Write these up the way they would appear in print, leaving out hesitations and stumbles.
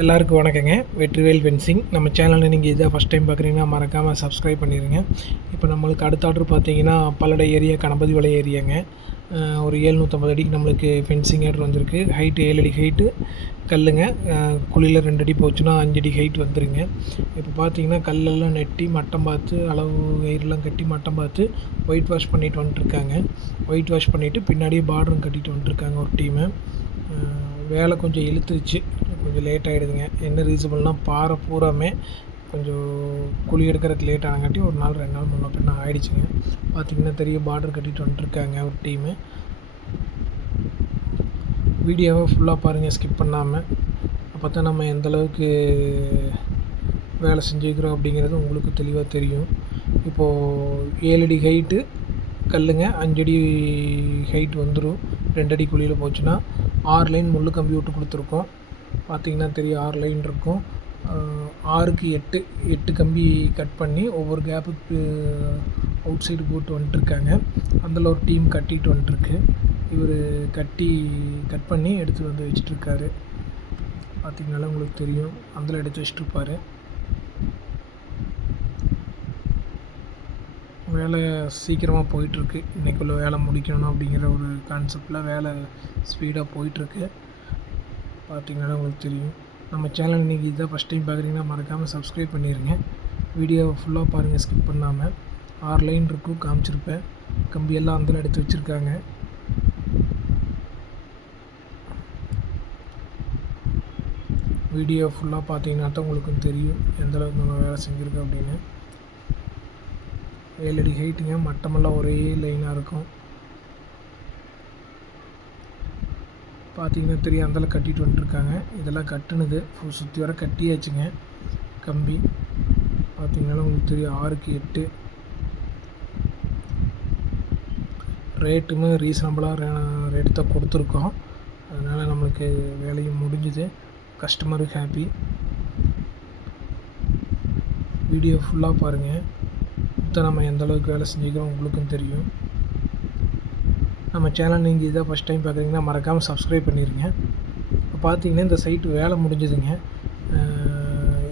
எல்லாருக்கும் வணக்கங்க. வெற்றிவேல் ஃபென்சிங். நம்ம சேனலில் நீங்கள் இதான் ஃபஸ்ட் டைம் பார்க்குறீங்கன்னா மறக்காமல் சப்ஸ்கிரைப் பண்ணிடுங்க. இப்போ நம்மளுக்கு அடுத்த ஆர்டர் பார்த்தீங்கன்னா பல்லடை ஏரியா கணபதி வலை ஏரியாங்க. ஒரு 750 அடிக்கு நம்மளுக்கு ஃபென்சிங் ஆர்டர் வந்திருக்கு. ஹைட்டு 7 அடி ஹைட்டு கல்லுங்க. குழியில் 2 அடி போச்சுன்னா 5 அடி ஹைட் வந்துருங்க. இப்போ பார்த்தீங்கன்னா கல்லெல்லாம் நெட்டி மட்டம் பார்த்து அளவு கயிறுலாம் கட்டி மட்டம் பார்த்து ஒயிட் வாஷ் பண்ணிட்டு வந்துட்டுருக்காங்க. ஒயிட் வாஷ் பண்ணிவிட்டு பின்னாடியே பார்டரும் கட்டிட்டு வந்துட்டுருக்காங்க ஒரு டீமு. வேலை கொஞ்சம் இழுத்துருச்சு, கொஞ்சம் லேட் ஆகிடுதுங்க. என்ன ரீசபிள்னால் பாறை பூராமே கொஞ்சம் குழி எடுக்கிறதுக்கு லேட் ஆனங்காட்டி ஒரு நாள் 2 நாள் முன்ன பின்ன ஆகிடுச்சிங்க. பார்த்திங்கன்னா தெரியும், பார்டர் கட்டிட்டு வந்துட்டுருக்காங்க ஒரு டீமு. வீடியோவை ஃபுல்லாக பாருங்கள், ஸ்கிப் பண்ணாமல். அப்போ தான் நம்ம எந்தளவுக்கு வேலை செஞ்சுக்கிறோம் அப்படிங்கிறது உங்களுக்கு தெளிவாக தெரியும். இப்போது 7 அடி ஹைட்டு கல்லுங்க, 5 அடி ஹைட் வந்துடும். 2 அடி குழியில் போச்சுன்னா 6 லைன் முள் கம்பி விட்டு கொடுத்துருக்கோம். பார்த்திங்கன்னா தெரியும், 6 லைன் இருக்கும். 6க்கு 8 கம்பி கட் பண்ணி ஒவ்வொரு கேப்புக்கு அவுட் சைடு போட்டு வந்துட்டுருக்காங்க. அதில் ஒரு டீம் கட்டிட்டு வந்துட்டுருக்கு. இவர் கட் பண்ணி எடுத்துகிட்டு வந்து வச்சிட்ருக்காரு. பார்த்திங்கனால உங்களுக்கு தெரியும், அதில் எடுத்து வச்சிட்ருப்பார். வேலை சீக்கிரமாக போயிட்டுருக்கு. இன்றைக்குள்ள வேலை முடிக்கணும் அப்படிங்கிற ஒரு கான்செப்டில் வேலை ஸ்பீடாக போயிட்டுருக்கு. பார்த்திங்கன்னா உங்களுக்கு தெரியும். நம்ம சேனல் இன்றைக்கி இதான் ஃபஸ்ட் டைம் பார்க்குறீங்கன்னா மறக்காமல் சப்ஸ்கிரைப் பண்ணிடுங்க. வீடியோவை ஃபுல்லாக பாருங்கள், ஸ்கிப் பண்ணாமல். 6 லைன் இருக்கும், காமிச்சிருப்பேன். கம்பியெல்லாம் அதில் எடுத்து வச்சுருக்காங்க. வீடியோ ஃபுல்லாக பார்த்தீங்கன்னா தான் உங்களுக்கும் தெரியும் எந்தளவுக்கு நம்ம வேலை செஞ்சுருக்கோம் அப்படின்னு. 7 அடி ஹைட்டுங்க, மட்டமெல்லாம் ஒரே லைனாக இருக்கும். பார்த்திங்கன்னா தெரியும், அந்தளவு கட்டிட்டு வந்துட்டுருக்காங்க. இதெல்லாம் கட்டுனது சுற்றி வர கட்டியாச்சுங்க கம்பி. பார்த்திங்கன்னா உங்களுக்கு தெரியும், 6க்கு 8. ரேட்டுமே ரீசனபிளாக ரேட்டு தான் கொடுத்துருக்கோம். அதனால் நம்மளுக்கு வேலையும் முடிஞ்சுது, கஸ்டமரும் ஹாப்பி. வீடியோ ஃபுல்லாக பாருங்கள், தான் நம்ம எந்தளவுக்கு வேலை செஞ்சுக்கிறோம் உங்களுக்கும் தெரியும். நம்ம சேனல் நீங்கள் இதான் ஃபஸ்ட் டைம் பார்க்குறீங்கன்னா மறக்காமல் சப்ஸ்கிரைப் பண்ணிடுங்க. இப்போ பார்த்தீங்கன்னா இந்த சைட்டு வேலை முடிஞ்சதுங்க.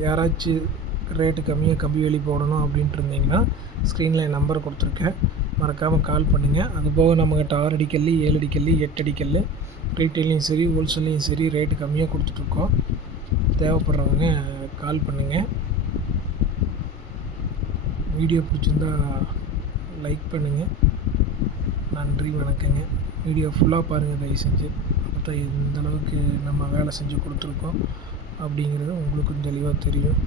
யாராச்சும் ரேட்டு கம்மியாக கம்பி வேலி போடணும் அப்படின்ட்டு இருந்தீங்கன்னா ஸ்க்ரீனில் என் நம்பர் கொடுத்துருக்கேன், மறக்காமல் கால் பண்ணுங்கள். அதுபோக நம்மக்கிட்ட 6 அடி கல், 7 அடி கல், 8 அடி கல் ரீட்டெயிலையும் சரி ஹோல்சேல்லையும் சரி ரேட்டு கம்மியாக கொடுத்துட்ருக்கோம். தேவைப்படுறவங்க கால் பண்ணுங்கள். வீடியோ பிடிச்சிருந்தா லைக் பண்ணுங்கள். நன்றி, வணக்கங்க. வீடியோ ஃபுல்லாக பாருங்கள் தயவு செஞ்சு. அப்போ தான் எந்தளவுக்கு நம்ம வேலை செஞ்சு கொடுத்துருக்கோம் அப்படிங்கிறது உங்களுக்கும் தெளிவாக தெரியும்.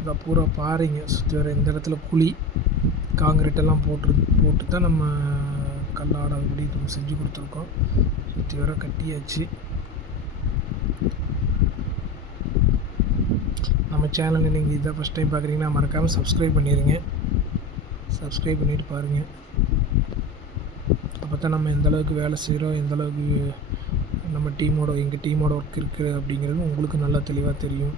இதை பூரா பாருங்க, சுற்றி வர இந்த இடத்துல குழி காங்கிரீட்டெல்லாம் போட்டு தான் நம்ம கல்லாடாதபடி நம்ம செஞ்சு கொடுத்துருக்கோம். சுற்றி வர கட்டியாச்சு. நம்ம சேனலில் நீங்கள் இதான் ஃபஸ்ட் டைம் பார்க்குறீங்கன்னா மறக்காமல் சப்ஸ்கிரைப் பண்ணிடுங்க. சப்ஸ்கிரைப் பண்ணிவிட்டு பாருங்கள். அப்போ தான் நம்ம எந்தளவுக்கு வேலை செய்கிறோம், எந்தளவுக்கு நம்ம எங்கள் டீமோட ஒர்க் இருக்குது அப்படிங்கிறது உங்களுக்கு நல்லா தெளிவாக தெரியும்.